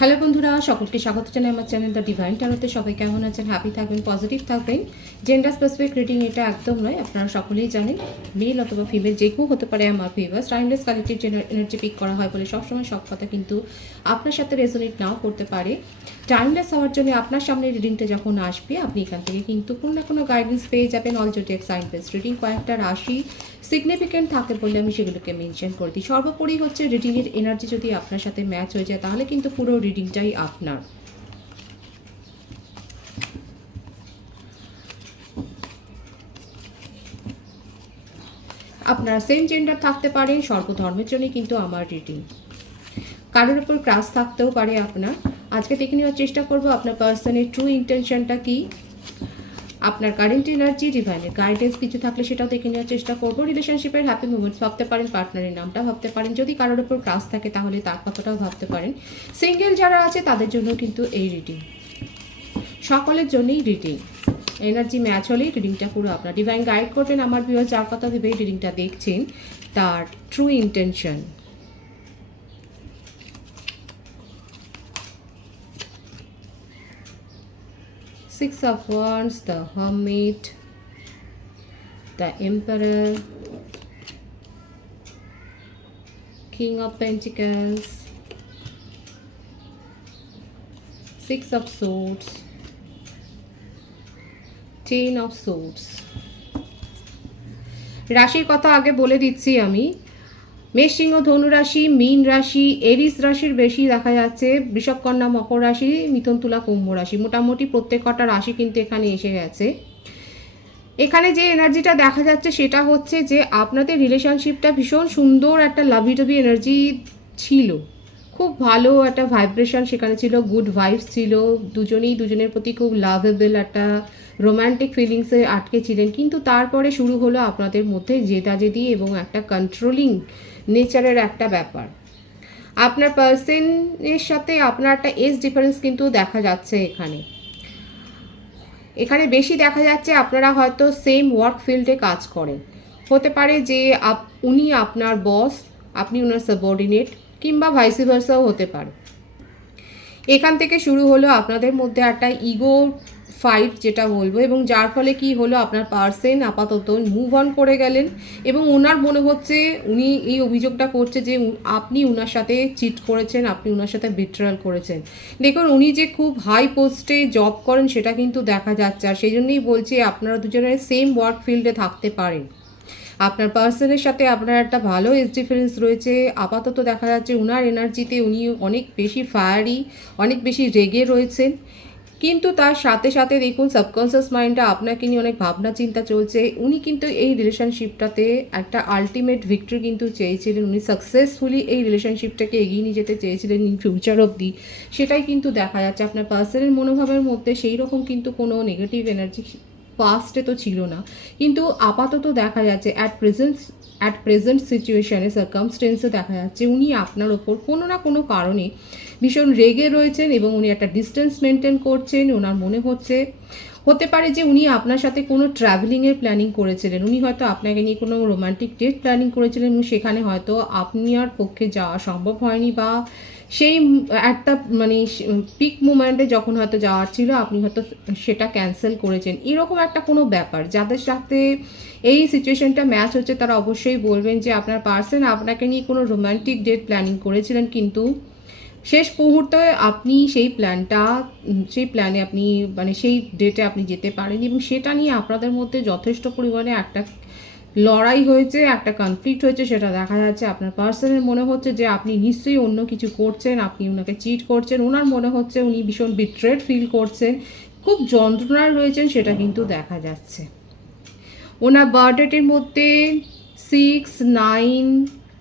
Hello বন্ধুরা, সকলকে স্বাগত জানাই আমার চ্যানেল দ্য ডিভাইন ট্যারোতে। সবাই কেমন আছেন? হ্যাপি থাকবেন, পজিটিভ থাকবেন। জেন্ডার স্পেসিফিক রিডিং এটা একদম নয়, আপনারা সকলেই জানেন। মেল অথবা ফিমেল যে কেউ হতে পারে আমার viewers. Timeless collective energy pick করা হয় বলে সবসময় সব কথা কিন্তু আপনার সাথে রেজোনেট নাও করতে পারে। টাইমলেস হওয়ার জন্য আপনার সামনে রিডিংটা যখন আসবে, আপনি এখান থেকে কিন্তু কোনো না কোনো গাইডেন্স পেয়ে যাবেন। All zodiac sign based reading, কয়েকটা রাশি সিগনিফিকেন্ট থাকে বলে আমি সেগুলোকে মেনশন করে দিই। সর্বোপরি হচ্ছে রিডিংয়ের এনার্জি যদি আপনার সাথে ম্যাচ হয়ে যায় তাহলে কিন্তু পুরো রিডিংটাই আপনার। আপনারা সেম জেন্ডার থাকতে পারেন, সর্বধর্মের জন্যই কিন্তু আমার রিডিং। কারোর উপর ক্রাশ থাকতেও পারে আপনার। আজকে দেখে নেওয়ার চেষ্টা করব আপনার পার্সনের ট্রু ইন্টেনশনটা কি, আপনার কারেন্ট এনার্জি, ডিভাইনের গাইডেন্স কিছু থাকলে সেটাও দেখে নেওয়ার চেষ্টা করবো। রিলেশনশিপের হ্যাপি মুভমেন্টস ভাবতে পারেন, পার্টনারের নামটা ভাবতে পারেন। যদি কারোর উপর ক্রাশ থাকে তাহলে তার কথাটাও ভাবতে পারেন। সিঙ্গেল যারা আছে তাদের জন্য কিন্তু এই রিডিং, সকলের জন্যই রিডিং। এনার্জি ম্যাচ হলেই রিডিংটা পুরো আপনার। ডিভাইন গাইড করবেন আমার ভিউয়ার্স যার কথা ভেবে রিডিংটা দেখছেন, তার true intention. Six of Wands, the Hermit, the Emperor, King of Pentacles, Six of Swords, Ten of Swords. রাশির কথা আগে বলে দিচ্ছি আমি। মেষ, সিংহ, ধনু রাশি, মীন রাশি, এরিস রাশির বেশি দেখা যাচ্ছে, বৃষভ, কন্যা, মকর রাশি, মিথুন, তুলা, কুম্ভ রাশি। মোটামুটি প্রত্যেক কটা রাশি কিন্তু এখানে এসে গেছে। এখানে যে এনার্জিটা দেখা যাচ্ছে সেটা হচ্ছে যে আপনাদের রিলেশনশিপটা ভীষণ সুন্দর একটা লাভি টাভি এনার্জি ছিল, খুব ভালো একটা ভাইব্রেশন সেখানে ছিল, গুড ভাইবস ছিল, দুজনেই দুজনের প্রতি খুব লাভেবল একটা রোম্যান্টিক ফিলিংসে আটকে ছিলেন। কিন্তু তারপরে শুরু হলো আপনাদের মধ্যে জেদাজেদি এবং একটা কন্ট্রোলিং নেচারের একটা ব্যাপার। আপনার পার্সনের সাথে আপনার একটা এজ ডিফারেন্স কিন্তু দেখা যাচ্ছে এখানে। এখানে বেশি দেখা যাচ্ছে আপনারা হয়তো সেম ওয়ার্ক ফিল্ডে কাজ করেন। হতে পারে যে উনি আপনার বস, আপনি ওনার সাবঅর্ডিনেট, কিংবা ভাইসি ভার্সাও হতে পারে। এখান থেকে শুরু হলো আপনাদের মধ্যে একটা ইগো ফাইট যেটা বলবো, এবং যার ফলে কি হলো আপনার পার্সন আপাতত মুভ অন করে গেলেন এবং ওনার মনে হচ্ছে, উনি এই অভিযোগটা করছে যে আপনি ওনার সাথে চিট করেছেন, আপনি ওনার সাথে বিট্রায়াল করেছেন। দেখুন উনি যে খুব হাই পোস্টে জব করেন সেটা কিন্তু দেখা যাচ্ছে, আর সেই জন্যই বলছি আপনারা দুজনের সেম ওয়ার্ক ফিল্ডে থাকতে পারেন। আপনার পার্সনের সাথে আপনার একটা ভালো এজ ডিফারেন্স রয়েছে। আপাতত দেখা যাচ্ছে ওনার এনার্জিতে উনি অনেক বেশি ফায়ারি, অনেক বেশি রেগে রয়েছেন। কিন্তু তার সাথে সাথে দেখুন সাবকনসিয়াস মাইন্ডটা আপনাকে নিয়ে অনেক ভাবনা চিন্তা চলছে। উনি কিন্তু এই রিলেশনশিপটাতে একটা আলটিমেট ভিক্টরি কিন্তু চেয়েছিলেন, উনি সাকসেসফুলি এই রিলেশনশিপটাকে এগিয়ে নিয়ে যেতে চেয়েছিলেন ইন ফিউচার অবধি। সেটাই কিন্তু দেখা যাচ্ছে আপনার পার্সনের মনোভাবের মধ্যে সেই রকম কিন্তু কোনো নেগেটিভ এনার্জি পাস্টে তো ছিল না, কিন্তু আপাতত দেখা যাচ্ছে অ্যাট প্রেজেন্ট সিচুয়েশানে সার্কামস্টেন্সে দেখা যাচ্ছে উনি আপনার ওপর কোনো না কোনো কারণে ভীষণ রেগে রয়েছেন এবং উনি একটা ডিস্টেন্স মেনটেন করছেন। ওনার মনে হতে পারে যে উনি আপনার সাথে কোনো ট্রাভেলিংয়ের প্ল্যানিং করেছিলেন, উনি হয়তো আপনাকে নিয়ে কোনো রোমান্টিক ডেট প্ল্যানিং করেছিলেন এবং সেখানে হয়তো আপনার পক্ষে যাওয়া সম্ভব হয়নি, বা সেই একটা মানে পিক মুমেন্টে যখন হয়তো যাওয়ার ছিল আপনি হয়তো সেটা ক্যান্সেল করেছেন। এরকম একটা কোনো ব্যাপার যাদের সাথে এই সিচুয়েশনটা ম্যাচ হচ্ছে তারা অবশ্যই বলবেন যে আপনার পার্সন আপনাকে নিয়ে কোনো রোমান্টিক ডেট প্ল্যানিং করেছিলেন, কিন্তু শেষ মুহূর্তে আপনি সেই প্ল্যানে আপনি মানে সেই ডেটে আপনি যেতে পারেন, এবং সেটা নিয়ে আপনাদের মধ্যে যথেষ্ট পরিমাণে একটা লড়াই হয়েছে, একটা কনফ্লিক্ট হয়েছে। সেটা দেখা যাচ্ছে আপনার পার্সনের মনে হচ্ছে যে আপনি নিশ্চয়ই অন্য কিছু করছেন, আপনি ওনাকে চিট করছেন। ওনার মনে হচ্ছে উনি ভীষণ বিট্রেড ফিল করছেন, খুব যন্ত্রণায় রয়েছেন, সেটা কিন্তু দেখা যাচ্ছে। ওনার বার্থডেটের মধ্যে 6, 9,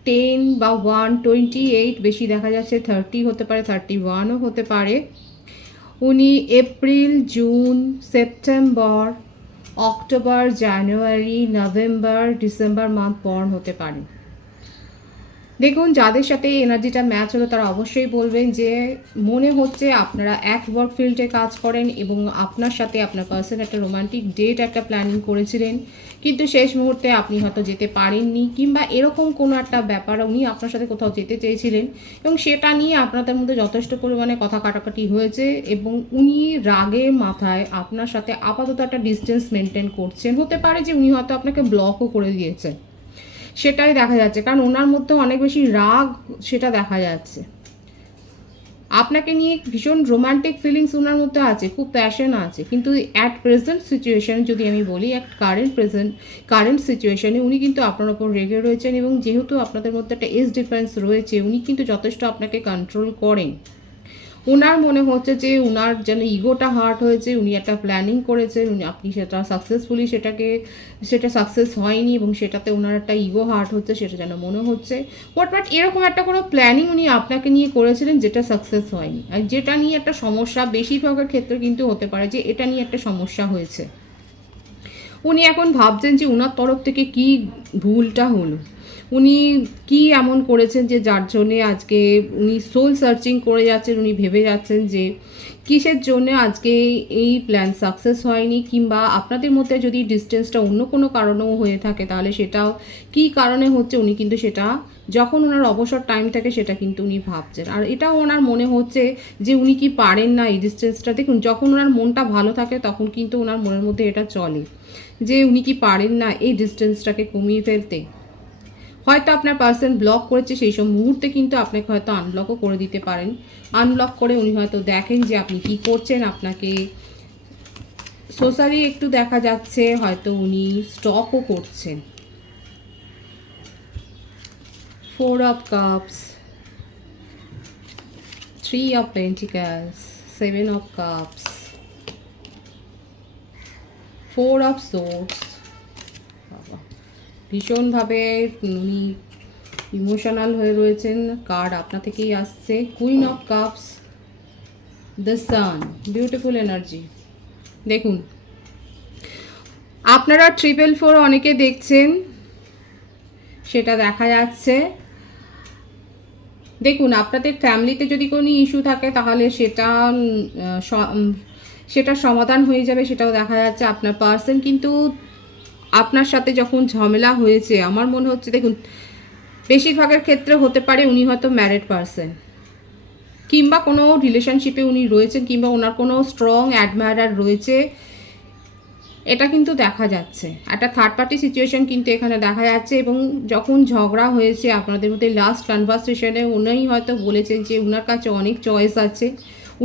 10 বা 1, 28 বেশি দেখা যাচ্ছে, 30 হতে পারে, 31ও হতে পারে। উনি এপ্রিল, জুন, সেপ্টেম্বর, অক্টোবর, জানুয়ারি, নভেম্বর, ডিসেম্বর মান্থ বর্ন হতে পারে। দেখুন, যাদের সাথে এই এনার্জিটা ম্যাচ হলো তারা অবশ্যই বলবেন যে মনে হচ্ছে আপনারা এক ওয়ার্ক ফিল্ডে কাজ করেন এবং আপনার সাথে আপনার পার্সন একটা রোমান্টিক ডেট একটা প্ল্যানিং করেছিলেন, কিন্তু শেষ মুহূর্তে আপনি হয়তো যেতে পারেননি, কিংবা এরকম কোনো একটা ব্যাপার উনি আপনার সাথে কোথাও যেতে চেয়েছিলেন এবং সেটা নিয়ে আপনাদের মধ্যে যথেষ্ট পরিমাণে কথা কাটাকাটি হয়েছে এবং উনি রাগের মাথায় আপনার সাথে আপাতত একটা ডিস্টেন্স মেনটেন করছেন। হতে পারে যে উনি হয়তো আপনাকে ব্লকও করে দিয়েছেন, সেটাই দেখা যাচ্ছে, কারণ ওনার মধ্যে অনেক বেশি রাগ সেটা দেখা যাচ্ছে। আপনাকে নিয়ে ভীষণ রোমান্টিক ফিলিংস ওনার মধ্যে আছে, খুব প্যাশন আছে, কিন্তু অ্যাট প্রেজেন্ট সিচুয়েশন যদি আমি বলি, কারেন্ট সিচুয়েশনে উনি কিন্তু আপনার ওপর রেগে রয়েছেন এবং যেহেতু আপনাদের মধ্যে একটা এজ ডিফারেন্স রয়েছে, উনি কিন্তু যথেষ্ট আপনাকে কন্ট্রোল করেন। ওনার মনে হচ্ছে যে ওনার যেন ইগোটা হার্ট হয়েছে, উনি একটা প্ল্যানিং করেছেন, উনি আপনি সেটা সাকসেসফুলি সেটা সাকসেস হয়নি এবং সেটাতে ওনার একটা ইগো হার্ট হচ্ছে, সেটা যেন মনে হচ্ছে। বাট এরকম একটা কোনো প্ল্যানিং উনি আপনাকে নিয়ে করেছিলেন যেটা সাকসেস হয়নি, আর যেটা নিয়ে একটা সমস্যা বেশিরভাগের ক্ষেত্রে কিন্তু হতে পারে যে এটা নিয়ে একটা সমস্যা হয়েছে। উনি এখন ভাবছেন যে ওনার তরফ থেকে কি ভুলটা হলো, উনি কি এমন করেছেন যে যার জন্যে আজকে উনি সোল সার্চিং করে যাচ্ছেন। উনি ভেবে যাচ্ছেন যে কিসের জন্য আজকে এই প্ল্যান সাকসেস হয়নি, কিংবা আপনাদের মধ্যে যদি ডিস্টেন্সটা অন্য কোনো কারণেও হয়ে থাকে তাহলে সেটাও কী কারণে হচ্ছে উনি কিন্তু সেটা যখন ওনার অবসর টাইম থাকে সেটা কিন্তু উনি ভাবছেন। আর এটাও ওনার মনে হচ্ছে যে উনি কি পারেন না এই ডিস্টেন্সটা। দেখুন, যখন ওনার মনটা ভালো থাকে তখন কিন্তু ওনার মনের মধ্যে এটা চলে যে উনি কি পারেন না এই ডিস্টেন্সটাকে কমিয়ে ফেলতে। হয়তো আপনার পার্সন ব্লক করেছে, সেই সব মুহূর্তে কিন্তু আপনাকে হয়তো আনব্লকও করে দিতে পারেন। আনব্লক করে উনি হয়তো দেখেন যে আপনি কি করছেন, আপনাকে সোশ্যালি একটু দেখা যাচ্ছে হয়তো উনি স্টকও করছেন। 4 of cups, 3 of pentacles, 7 of cups, 4 of swords. ভীষণভাবে উনি ইমোশনাল হয়ে রয়েছেন। কার্ড আপনা থেকেই আসছে, queen of cups, the sun, beautiful energy. দেখুন, আপনারা 444 অনেকে দেখছেন, সেটা দেখা যাচ্ছে। দেখুন, আপনাদের ফ্যামিলিতে যদি কোনো ইস্যু থাকে তাহলে সেটা সমাধান হয়ে যাবে, সেটাও দেখা যাচ্ছে। আপনার পার্সন কিন্তু আপনার সাথে যখন ঝামেলা হয়েছে, আমার মনে হচ্ছে, দেখুন, বেশিরভাগের ক্ষেত্রে হতে পারে উনি হয়তো ম্যারিড পার্সন, কিংবা কোনো রিলেশনশিপে উনি রয়েছেন, কিংবা ওনার কোনো স্ট্রং অ্যাডমায়ারার রয়েছে, এটা কিন্তু দেখা যাচ্ছে। একটা থার্ড পার্টি সিচুয়েশন কিন্তু এখানে দেখা যাচ্ছে। এবং যখন ঝগড়া হয়েছে আপনাদের মধ্যে লাস্ট কনভারসেশনে, উনিই হয়তো বলেছেন যে ওনার কাছে অনেক চয়েস আছে,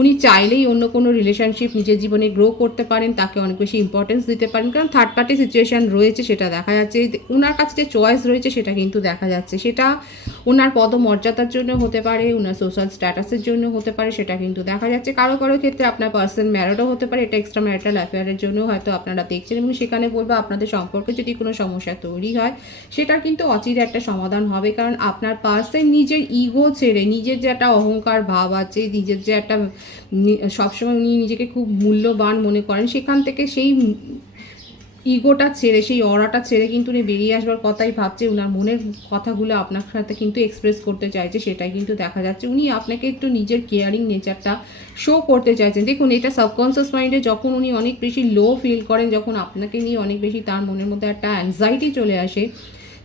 উনি চাইলেই অন্য কোনো রিলেশনশিপ নিজের জীবনে গ্রো করতে পারেন, তাকে অনেক বেশি ইম্পর্টেন্স দিতে পারেন, কারণ থার্ড পার্টি সিচুয়েশান রয়েছে, সেটা দেখা যাচ্ছে। ওনার কাছে যে চয়েস রয়েছে সেটা কিন্তু দেখা যাচ্ছে। সেটা ওনার পদমর্যাদার জন্য হতে পারে, ওনার সোশ্যাল স্ট্যাটাসের জন্য হতে পারে, সেটা কিন্তু দেখা যাচ্ছে। কারো কারো ক্ষেত্রে আপনার পার্সন ম্যারিডও হতে পারে, এটা এক্সট্রা ম্যারিটাল অ্যাফেয়ারের জন্য হয়তো আপনারা দেখছেন। এবং সেখানে বলবো, আপনাদের সম্পর্কে যদি কোনো সমস্যা তৈরি হয় সেটা কিন্তু অচিরে একটা সমাধান হবে, কারণ আপনার পার্সন নিজের ইগো ছেড়ে, নিজের যে একটা অহংকার ভাব আছে, নিজের যে একটা সবসময় উনি নিজেকে খুব মূল্যবান মনে করেন, সেখান থেকে সেই ইগোটা ছেড়ে, সেই অরাটা ছেড়ে কিন্তু উনি বেরিয়ে আসবার কথাই ভাবছে। ওনার মনের কথাগুলো আপনার সাথে কিন্তু এক্সপ্রেস করতে চাইছে, সেটাই কিন্তু দেখা যাচ্ছে। উনি আপনাকে একটু নিজের কেয়ারিং নেচারটা শো করতে চাইছেন। দেখুন, এটা সাবকনসিয়াস মাইন্ডে যখন উনি অনেক বেশি লো ফিল করেন, যখন আপনাকে নিয়ে অনেক বেশি তার মনের মধ্যে একটা অ্যাংজাইটি চলে আসে,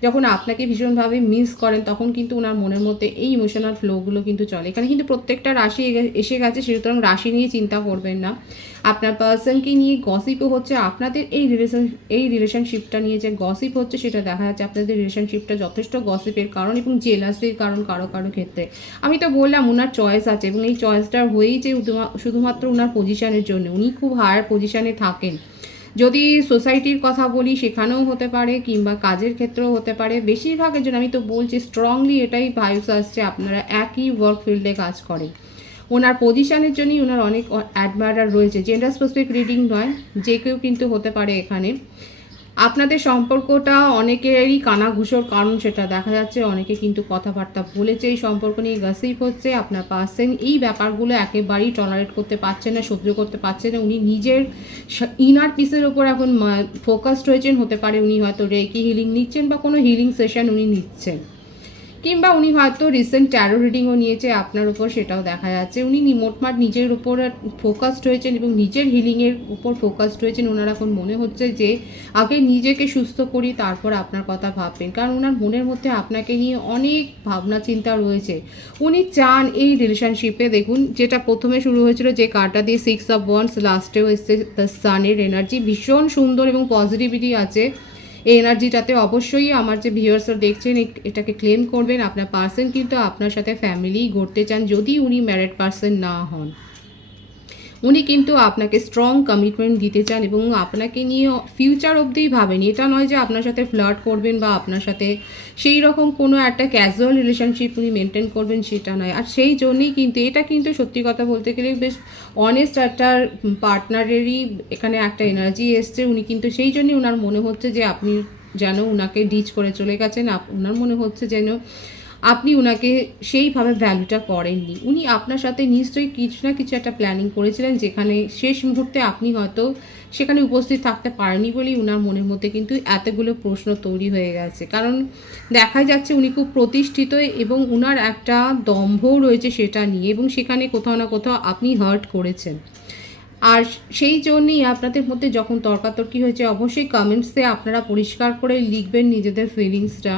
যখন আপনাকে ভীষণভাবে মিস করেন, তখন কিন্তু ওনার মনের মধ্যে এই ইমোশনাল ফ্লোগুলো কিন্তু চলে। এখানে কিন্তু প্রত্যেকটা রাশি এসে গেছে, সুতরাং রাশি নিয়ে চিন্তা করবেন না। আপনার পার্সনকে নিয়ে গসিপও হচ্ছে, আপনাদের এই রিলেশনশিপটা নিয়ে যে গসিপ হচ্ছে সেটা দেখা যাচ্ছে। আপনাদের রিলেশনশিপটা যথেষ্ট গসিপের কারণ এবং জেলাসির কারণ কারো কারো ক্ষেত্রে। আমি তো বললাম ওনার চয়েস আছে এবং এই চয়েসটা হয়েই যে শুধুমাত্র ওনার পজিশনের জন্য, উনি খুব হায়ার পজিশনে থাকেন। যদি সোসাইটির কথা বলি সেখানেও হতে পারে, কিংবা কাজের ক্ষেত্রেও হতে পারে। বেশিরভাগের জন্য আমি তো বলছি স্ট্রংলি এটাই ভাইবস আসছে, আপনারা একই ওয়ার্ক ফিল্ডে কাজ করেন। ওনার পজিশনের জন্যই ওনার অনেক অ্যাডমায়ারার রয়েছে। জেন্ডার স্পেসিফিক রিডিং নয়, যে কেউ কিন্তু হতে পারে এখানে। আপনাদের সম্পর্কটা অনেকেরই কানাঘুষোর কারণ সেটা দেখা যাচ্ছে। অনেকে কিন্তু কথাবার্তা বলেছে, এই সম্পর্ক নিয়ে গসিপ হচ্ছে। আপনার পার্সন এই ব্যাপারগুলো একেবারেই টলারেট করতে পারছেন না, সহ্য করতে পারছেন না। উনি নিজের ইনার পিসের ওপর এখন ফোকাসড হয়েছেন। হতে পারে উনি হয়তো রেকি হিলিং নিচ্ছেন বা কোনো হিলিং সেশন উনি নিচ্ছেন, কিংবা উনি হয়তো রিসেন্ট ট্যারো রিডিংও নিয়েছে আপনার উপর, সেটাও দেখা যাচ্ছে। উনি মোটমাট নিজের উপর ফোকাসড হয়েছেন এবং নিজের হিলিংয়ের উপর ফোকাসড হয়েছেন। ওনার এখন মনে হচ্ছে যে আগে নিজেকে সুস্থ করি, তারপর আপনার কথা ভাববেন, কারণ ওনার মনের মধ্যে আপনাকে নিয়ে অনেক ভাবনা চিন্তা রয়েছে। উনি চান এই রিলেশনশিপে, দেখুন যেটা প্রথমে শুরু হয়েছিল যে কার্ডটা দিয়ে 6 অফ ওয়ান্ডস, লাস্টেও এসছে দ্য সানের এনার্জি, ভীষণ সুন্দর এবং পজিটিভিটি আছে এই এনার্জিটাতে। অবশ্যই আমার যে ভিউয়ার্সরা দেখছেন এটাকে ক্লেম করবেন। আপনার পার্সন কিন্তু আপনার সাথে ফ্যামিলি গড়তে চান, যদি উনি ম্যারিড পার্সন না হন। উনি কিন্তু আপনাকে স্ট্রং কমিটমেন্ট দিতে চান এবং আপনাকে নিয়ে ফিউচার অবধিই ভাবেন। এটা নয় যে আপনার সাথে ফ্লার্ট করবেন বা আপনার সাথে সেই রকম কোনো একটা ক্যাজুয়াল রিলেশনশিপ উনি মেনটেন করবেন, সেটা নয়। আর সেই জন্যই কিন্তু এটা কিন্তু সত্যি কথা বলতে গেলে বেশ অনেস্ট একটা পার্টনারেরই এখানে একটা এনার্জি এসছে। উনি কিন্তু সেই জন্যই ওনার মনে হচ্ছে যে আপনি যেন ওনাকে ডিচ করে চলে গেছেন। ওনার মনে হচ্ছে যেন আপনি ওনাকে সেইভাবে ভ্যালুটা করেননি। উনি আপনার সাথে নিশ্চয়ই কিছু না কিছু একটা প্ল্যানিং করেছিলেন, যেখানে শেষ মুহূর্তে আপনি হয়তো সেখানে উপস্থিত থাকতে পারেননি বলেই ওনার মনের মধ্যে কিন্তু এতগুলো প্রশ্ন তৈরি হয়ে গেছে। কারণ দেখা যাচ্ছে উনি খুব প্রতিষ্ঠিত এবং ওনার একটা দম্ভও রয়েছে সেটা নিয়ে, এবং সেখানে কোথাও না কোথাও আপনি হার্ট করেছেন। আর সেই জন্যই আপনাদের মধ্যে যখন তর্কাতর্কি হয়েছে, অবশ্যই কমেন্টসে আপনারা পরিষ্কার করে লিখবেন নিজেদের ফিলিংসটা।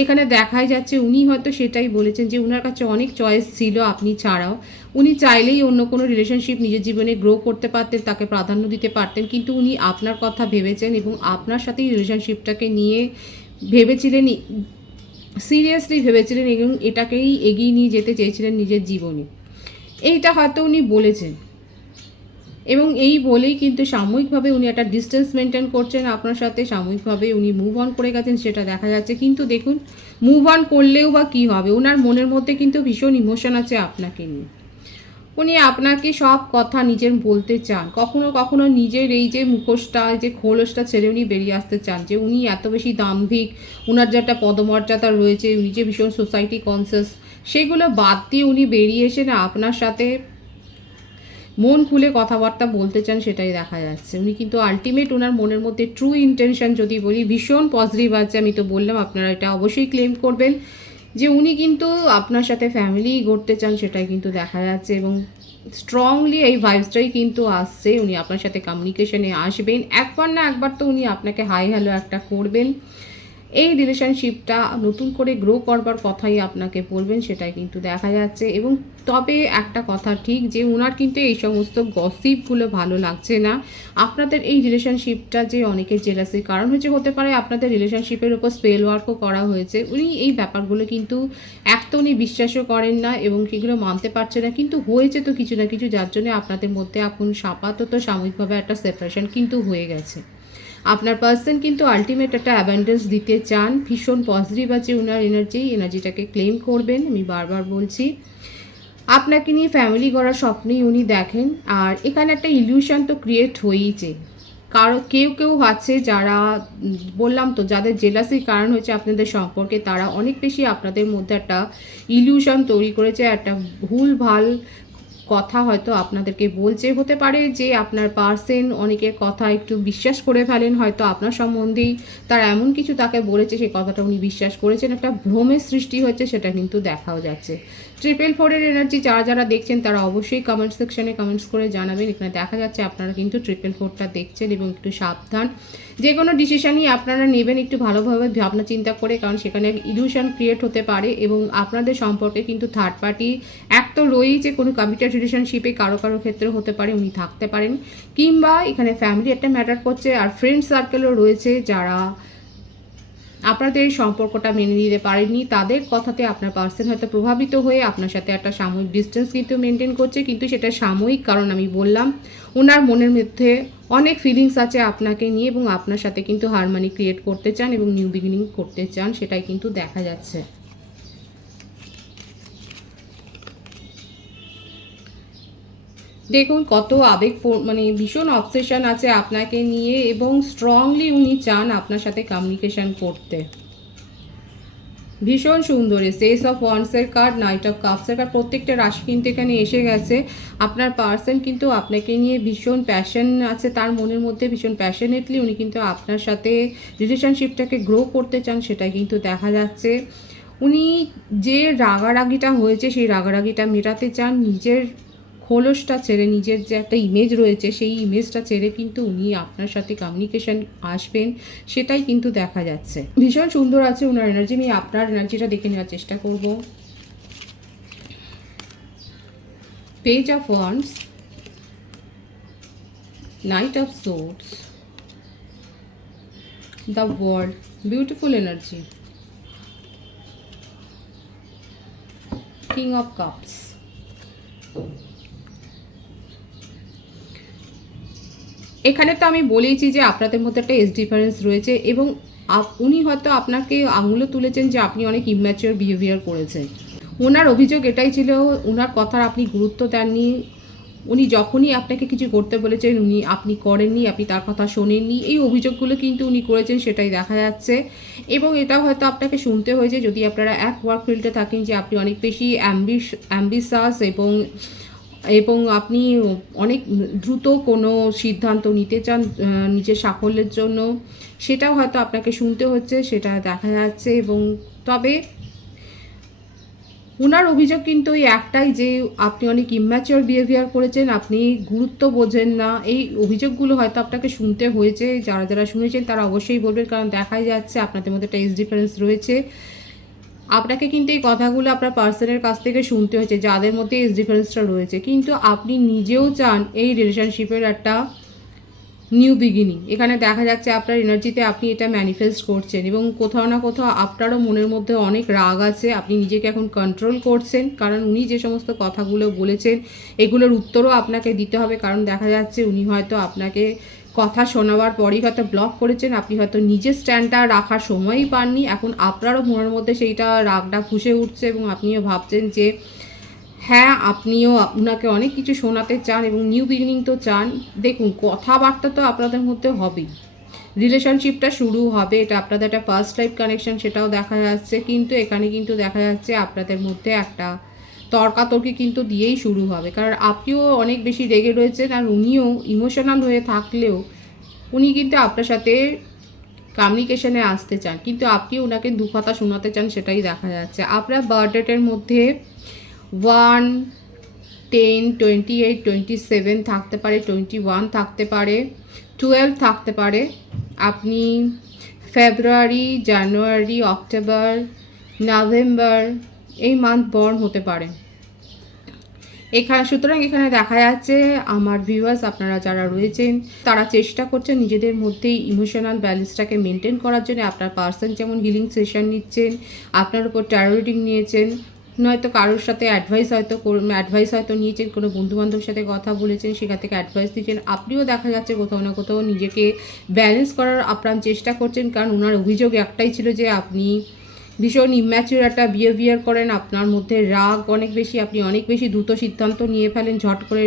এখানে দেখাই যাচ্ছে উনি হয়তো সেটাই বলেছেন যে ওনার কাছে অনেক চয়েস ছিল আপনি ছাড়াও। উনি চাইলেই অন্য কোনো রিলেশনশিপ নিজের জীবনে গ্রো করতে পারতেন, তাকে প্রাধান্য দিতে পারতেন, কিন্তু উনি আপনার কথা ভেবেছেন এবং আপনার সাথেই রিলেশনশিপটাকে নিয়ে ভেবেছিলেন, সিরিয়াসলি ভেবেছিলেন এবং এটাকেই এগিয়ে নিয়ে যেতে চেয়েছিলেন নিজের জীবনে। এইটা হয়তো উনি বলেছেন এবং এই বলেই কিন্তু সাময়িকভাবে উনি একটা ডিস্টেন্স মেনটেন করছেন আপনার সাথে। সাময়িকভাবে উনি মুভ অন করে গেছেন, সেটা দেখা যাচ্ছে। কিন্তু দেখুন, মুভ অন করলেও বা কী হবে, ওনার মনের মধ্যে কিন্তু ভীষণ ইমোশন আছে আপনাকে নিয়ে। উনি আপনাকে সব কথা নিজের বলতে চান। কখনো কখনো নিজের এই যে মুখোশটা, যে খোলসটা ছেড়ে উনি বেরিয়ে আসতে চান, যে উনি এত বেশি দাম্ভিক, ওনার যে একটা পদমর্যাদা রয়েছে, উনি যে ভীষণ সোসাইটি কনসিয়াস, সেগুলো বাদ দিয়ে উনি বেরিয়ে এসে না আপনার সাথে মন খুলে কথাবার্তা বলতে চান, সেটাই দেখা যাচ্ছে। উনি কিন্তু আলটিমেট ওনার মনের মধ্যে ট্রু ইন্টেনশন যদি বলি ভীষণ পজিটিভ আছে। আমি তো বললাম, আপনারা এটা অবশ্যই ক্লেম করবেন যে উনি কিন্তু আপনার সাথে ফ্যামিলি গড়তে চান, সেটাই কিন্তু দেখা যাচ্ছে। এবং স্ট্রংলি এই ভাইবসটাই কিন্তু আসছে, উনি আপনার সাথে কমিউনিকেশনে আসবেন। একবার না একবার তো উনি আপনাকে হাই হ্যালো একটা করবেন। এই রিলেশনশিপটা নতুন করে গ্রো করবার কথাই আপনাকে বলবেন, সেটাই কিন্তু দেখা যাচ্ছে। এবং তবে একটা কথা ঠিক, যে ওনার কিন্তু এই সমস্ত গসিপগুলো ভালো লাগছে না। আপনাদের এই রিলেশনশিপটা যে অনেকের জেলাসির কারণ হয়েছে, হতে পারে আপনাদের রিলেশনশিপের উপর স্পেল ওয়ার্কও করা হয়েছে। উনি এই ব্যাপারগুলো কিন্তু এক তো উনি বিশ্বাসও করেন না এবং সেগুলো মানতে পারছে না, কিন্তু হয়েছে তো কিছু না কিছু, যার জন্য আপনাদের মধ্যে এখন আপাতত সাময়িকভাবে একটা সেপারেশন কিন্তু হয়ে গেছে। আপনার পার্সন কিন্তু আলটিমেট একটা অ্যাবান্ডেন্স দিতে চান, ভীষণ পজিটিভ আছে ওনার এনার্জিটাকে ক্লেম করবেন। আমি বারবার বলছি, আপনাকে নিয়ে ফ্যামিলি গড়ার স্বপ্নেই উনি দেখেন। আর এখানে একটা ইলিউশন তো ক্রিয়েট হয়েইছে। কেউ কেউ আছে যারা বললাম তো, যাদের জেলাসির কারণ হয়েছে আপনাদের সম্পর্কে, তারা অনেক বেশি আপনাদের মধ্যে একটা ইলিউশন তৈরি করেছে, একটা ভুলভাল কথা হয়তো আপনাদেরকে বলছে। হতে পারে যে আপনার পার্সন অনেকের কথা একটু বিশ্বাস করে ফেলেন, হয়তো আপনার সম্বন্ধেই তার এমন কিছু তাকে বলেছে, সেই কথাটা উনি বিশ্বাস করেছেন, একটা ভ্রমের সৃষ্টি হচ্ছে, সেটা কিন্তু দেখাও যাচ্ছে। 444 এনার্জি যারা যারা দেখছেন তারা অবশ্যই কমেন্ট সেকশনে কমেন্টস করে জানাবেন। এখানে দেখা যাচ্ছে আপনারা কিন্তু 444টা দেখছেন এবং একটু সাবধান। যে কোনো ডিসিশনই আপনারা নেবেন একটু ভালোভাবে ভাবনা চিন্তা করে, কারণ সেখানে ইলিউশন ক্রিয়েট হতে পারে এবং আপনাদের সম্পর্কে কিন্তু থার্ড পার্টি এক তো রয়েছে। কোনো কমিটেড রিলেশনশিপে কারো কারো ক্ষেত্রে হতে পারে উনি থাকতে পারেন, কিংবা এখানে ফ্যামিলি একটা ম্যাটার করছে। আর ফ্রেন্ড সার্কেলও রয়েছে যারা আপনাদের এই সম্পর্কটা মেনে নিতে পারেননি, তাদের কথাতে আপনার পার্সন হয়তো প্রভাবিত হয়ে আপনার সাথে একটা সাময়িক ডিস্টেন্স কিন্তু মেনটেন করছে, কিন্তু সেটা সাময়িক। কারণ আমি বললাম, ওনার মনের মধ্যে অনেক ফিলিংস আছে আপনাকে নিয়ে এবং আপনার সাথে কিন্তু হারমোনি ক্রিয়েট করতে চান এবং নিউ বিগিনিং করতে চান, সেটাই কিন্তু দেখা যাচ্ছে। দেখুন কত আবেগ, মানে ভীষণ অবসেশন আছে আপনাকে নিয়ে এবং স্ট্রংলি উনি চান আপনার সাথে কমিউনিকেশন করতে। ভীষণ সুন্দর এস অফ ওয়ান্সের কার্ড, নাইট অফ কাপসের কার্ড, প্রত্যেকটা রাশি কিন্তু এখানে এসে গেছে। আপনার পার্সন কিন্তু আপনাকে নিয়ে ভীষণ প্যাশন আছে তার মনের মধ্যে, ভীষণ প্যাশনেটলি উনি কিন্তু আপনার সাথে রিলেশনশিপটাকে গ্রো করতে চান, সেটাই কিন্তু দেখা যাচ্ছে। উনি যে রাগারাগিটা হয়েছে সেই রাগারাগিটা মেটাতে চান, নিজের খোলসটা ছেড়ে, নিজের যে একটা ইমেজ রয়েছে সেই ইমেজটা ছেড়ে কিন্তু উনি আপনার সাথে কমিউনিকেশন আসবেন, সেটাই কিন্তু দেখা যাচ্ছে। ভীষণ সুন্দর আছে ওনার এনার্জি। আমি আপনার এনার্জিটা দেখে নেওয়ার চেষ্টা করব। Page of wands, night of swords, the world, beautiful energy, king of cups. এখানে তো আমি বলেইছি যে আপনাদের মধ্যে একটা এজ ডিফারেন্স রয়েছে এবং উনি হয়তো আপনাকে আঙুলও তুলেছেন যে আপনি অনেক ইম্যাচিওর বিহেভিয়ার করেছেন। ওনার অভিযোগ এটাই ছিল, ওনার কথার আপনি গুরুত্ব দেননি। উনি যখনই আপনাকে কিছু করতে বলেছেন আপনি করেননি, আপনি তার কথা শোনেননি। এই অভিযোগগুলো কিন্তু উনি করেছেন, সেটাই দেখা যাচ্ছে। এবং এটা হয়তো আপনাকে শুনতে হয়েছে যদি আপনারা এক ওয়ার্ক ফিল্ডে থাকেন, যে আপনি অনেক বেশি অ্যাম্বিশাস এবং আপনি অনেক দ্রুত কোনো সিদ্ধান্ত নিতে চান নিজের সাফল্যের জন্য, সেটাও হয়তো আপনাকে শুনতে হচ্ছে, সেটা দেখা যাচ্ছে। এবং তবে ওনার অভিযোগ কিন্তু ওই একটাই, যে আপনি অনেক ইম্যাচিওর বিহেভিয়ার করেছেন, আপনি গুরুত্ব বোঝেন না। এই অভিযোগগুলো হয়তো আপনাকে শুনতে হয়েছে। যারা যারা শুনেছেন তারা অবশ্যই বলবেন, কারণ দেখাই যাচ্ছে আপনাদের মধ্যে একটা এজ ডিফারেন্স রয়েছে। আপনাকে কিন্তু এই কথাগুলো আপনার পার্সনের কাছ থেকে শুনতে হয়েছে, যাদের মধ্যে এজ ডিফারেন্সটা রয়েছে। কিন্তু আপনি নিজেও চান এই রিলেশনশিপের একটা নিউ বিগিনিং। এখানে দেখা যাচ্ছে আপনার এনার্জিতে আপনি এটা ম্যানিফেস্ট করছেন এবং কোথাও না কোথাও আপনারও মনের মধ্যে অনেক রাগ আছে। আপনি নিজেকে এখন কন্ট্রোল করছেন, কারণ উনি যে সমস্ত কথাগুলো বলেছেন এগুলোর উত্তরও আপনাকে দিতে হবে। কারণ দেখা যাচ্ছে উনি হয়তো আপনাকে কথা শোনাবার পরই হয়তো ব্লক করেছেন, আপনি হয়তো নিজের স্ট্যান্ডটা রাখার সময়ই পাননি। এখন আপনারও মনের মধ্যে সেইটা রাগটা ফুসে উঠছে এবং আপনিও ভাবছেন যে হ্যাঁ, আপনিও আপনাকে অনেক কিছু শোনাতে চান এবং নিউ বিগিনিং তো চান। দেখুন, কথাবার্তা তো আপনাদের মধ্যে হবেই, রিলেশনশিপটা শুরু হবে, এটা আপনাদের একটা ফার্স্ট লাইফ কানেকশন, সেটাও দেখা যাচ্ছে। কিন্তু এখানে কিন্তু দেখা যাচ্ছে আপনাদের মধ্যে একটা তর্কাতর্কি কিন্তু দিয়েই শুরু হবে, কারণ আপনিও অনেক বেশি রেগে রয়েছেন আর উনিও ইমোশনাল হয়ে থাকলেও উনি কিন্তু আপনার সাথে কমিউনিকেশনে আসতে চান, কিন্তু আপনি ওনাকে দু কথা শোনাতে চান, সেটাই দেখা যাচ্ছে। আপনার বার্থডেটের মধ্যে 1, 10, 28, 27 থাকতে পারে, 21 থাকতে পারে, 12 থাকতে পারে। আপনি ফেব্রুয়ারি, জানুয়ারি, অক্টোবর, নভেম্বর এই মান্থ বর্ন হতে পারে। সুতরাং এখানে দেখা যাচ্ছে আমার ভিউয়ার্স, আপনারা যারা রয়েছেন তারা চেষ্টা করছেন নিজেদের মধ্যেই ইমোশনাল ব্যালেন্সটাকে মেনটেন করার জন্য। আপনার পার্সন যেমন হিলিং সেশন নিচ্ছেন, আপনার উপর ট্যারো রিডিং নিয়েছেন, নয়তো কারোর সাথে অ্যাডভাইস হয়তো নিয়েছেন, কোনো বন্ধুবান্ধবের সাথে কথা বলেছেন, সেখান থেকে অ্যাডভাইস দিচ্ছেন। আপনিও দেখা যাচ্ছে কোথাও না কোথাও নিজেকে ব্যালেন্স করার আপ্রাণ চেষ্টা করছেন, কারণ ওনার অভিযোগ একটাই ছিল যে আপনি ভীষণ ইম্যাচিওর একটা বিহেভিয়ার করেন, আপনার মধ্যে রাগ অনেক বেশি, আপনি অনেক বেশি দ্রুত সিদ্ধান্ত নিয়ে ফেলেন, ঝট করে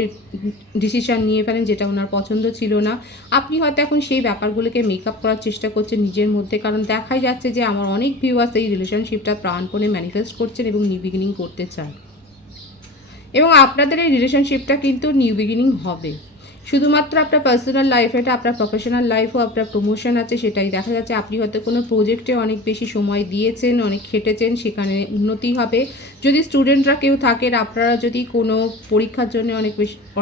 ডিসিশান নিয়ে ফেলেন, যেটা ওনার পছন্দ ছিল না। আপনি হয়তো এখন সেই ব্যাপারগুলোকে মেকআপ করার চেষ্টা করছেন নিজের মধ্যে, কারণ দেখাই যাচ্ছে যে আমার অনেক ভিউয়ার্স এই রিলেশনশিপটা প্রাণপণে ম্যানিফেস্ট করছেন এবং নিউ বিগিনিং করতে চান, এবং আপনাদের এই রিলেশনশিপটা কিন্তু নিউ বিগিনিং হবে। শুধুমাত্র আপনার পার্সোনাল লাইফে, এটা আপনার প্রফেশনাল লাইফও আপনার প্রমোশন আছে, সেটাই দেখা যাচ্ছে। আপনি হয়তো কোনো প্রজেক্টে অনেক বেশি সময় দিয়েছেন, অনেক খেটেছেন, সেখানে উন্নতি হবে। যদি স্টুডেন্টরা কেউ থাকেন, আপনারা যদি কোনো পরীক্ষার জন্য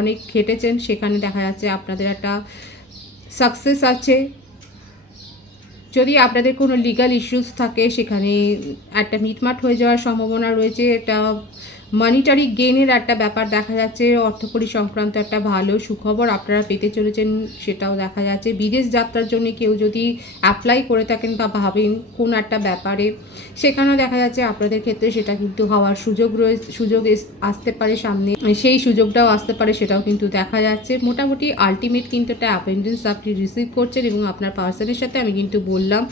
অনেক খেটেছেন, সেখানে দেখা যাচ্ছে আপনাদের একটা সাকসেস আছে। যদি আপনাদের কোনো লিগ্যাল ইস্যুস থাকে, সেখানে একটা মিটমাট হয়ে যাওয়ার সম্ভাবনা রয়েছে। এটা মানিটারি গেইনের একটা ব্যাপার দেখা যাচ্ছে, অর্থকরী সংক্রান্ত একটা ভালো সুখবর আপনারা পেতে চলেছেন, সেটাও দেখা যাচ্ছে। বিদেশ যাত্রার জন্য কেউ যদি অ্যাপ্লাই করে থাকেন বা ভাবেন কোনো একটা ব্যাপারে, সেখানেও দেখা যাচ্ছে আপনাদের ক্ষেত্রে সেটা কিন্তু হওয়ার সুযোগ আসতে পারে সামনে, সেই সুযোগটাও আসতে পারে, সেটাও কিন্তু দেখা যাচ্ছে। মোটামুটি আলটিমেট কিন্তু একটা অ্যাপেন্ডেন্স আপনি রিসিভ করছেন এবং আপনার পার্সনের সাথে আমি কিন্তু বললাম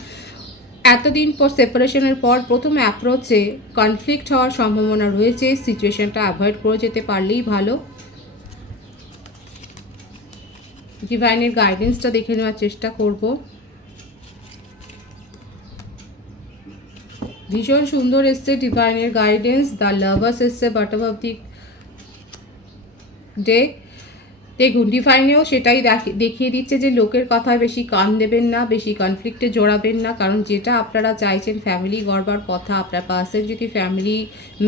এতদিন পর সেপারেশনের পর প্রথম অ্যাপ্রোচে কনফ্লিক্ট হওয়ার সম্ভাবনা রয়েছে। সিচুয়েশনটা অ্যাভয়েড করে যেতে পারলেই ভালো। ডিভাইনের গাইডেন্সটা দেখে নেওয়ার চেষ্টা করব। ভীষণ সুন্দর এসছে ডিভাইনের গাইডেন্স। দ্য লাভার্স এসছে বটম অফ দি ডে। দেখুন ডিভাইনেও সেটাই দেখিয়ে দিচ্ছে যে লোকের কথায় বেশি কান দেবেন না, বেশি কনফ্লিক্টে জড়াবেন না, কারণ যেটা আপনারা চাইছেন ফ্যামিলি গড়বার কথা, আপনার পার্সন যদি ফ্যামিলি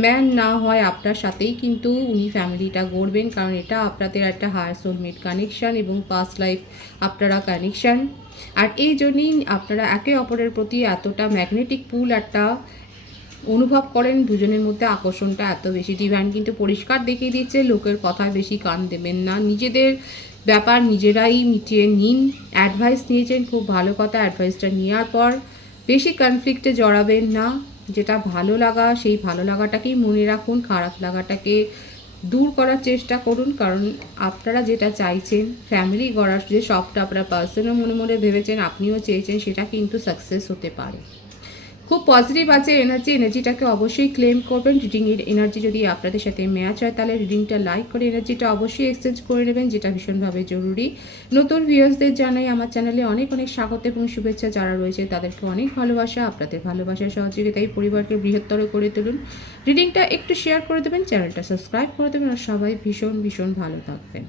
ম্যান না হয় আপনার সাথেই কিন্তু উনি ফ্যামিলিটা গড়বেন, কারণ এটা আপনাদের একটা হায়ার সোলমেট কানেকশান এবং পাস্ট লাইফ আপনারা কানেকশান। আর এই জন্যই আপনারা একে অপরের প্রতি এতটা ম্যাগনেটিক পুল একটা অনুভব করেন, দুজনের মধ্যে আকর্ষণটা এত বেশি। ডিভাইন কিন্তু পরিষ্কার দেখিয়ে দিচ্ছে লোকের কথায় বেশি কান দেবেন না, নিজেদের ব্যাপার নিজেরাই মিটিয়ে নিন। অ্যাডভাইস নিয়েছেন, খুব ভালো কথা। অ্যাডভাইসটা নেওয়ার পর বেশি কনফ্লিক্টে জড়াবেন না, যেটা ভালো লাগা সেই ভালো লাগাটাকেই মনে রাখুন, খারাপ লাগাটাকে দূর করার চেষ্টা করুন, কারণ আপনারা যেটা চাইছেন ফ্যামিলি গড়ার যে সবটা আপনার পার্সনও মনে মনে ভেবেছেন, আপনিও চেয়েছেন, সেটা কিন্তু সাকসেস হতে পারে। খুব পজিটিভ আছে এনার্জিটাকে অবশ্যই ক্লেম করবেন। রিডিংয়ের এনার্জি যদি আপনাদের সাথে ম্যাচ হয় তাহলে রিডিংটা লাইক করে এনার্জিটা অবশ্যই এক্সচেঞ্জ করে নেবেন, যেটা ভীষণভাবে জরুরি। নতুন ভিউয়ার্সদের জানাই আমার চ্যানেলে অনেক অনেক স্বাগত এবং শুভেচ্ছা। যারা রয়েছে তাদেরকে অনেক ভালোবাসা। আপনাদের ভালোবাসার সহযোগিতায় পরিবারকে বৃহত্তর করে তুলুন। রিডিংটা একটু শেয়ার করে দেবেন, চ্যানেলটা সাবস্ক্রাইব করে দেবেন, আর সবাই ভীষণ ভীষণ ভালো থাকবেন।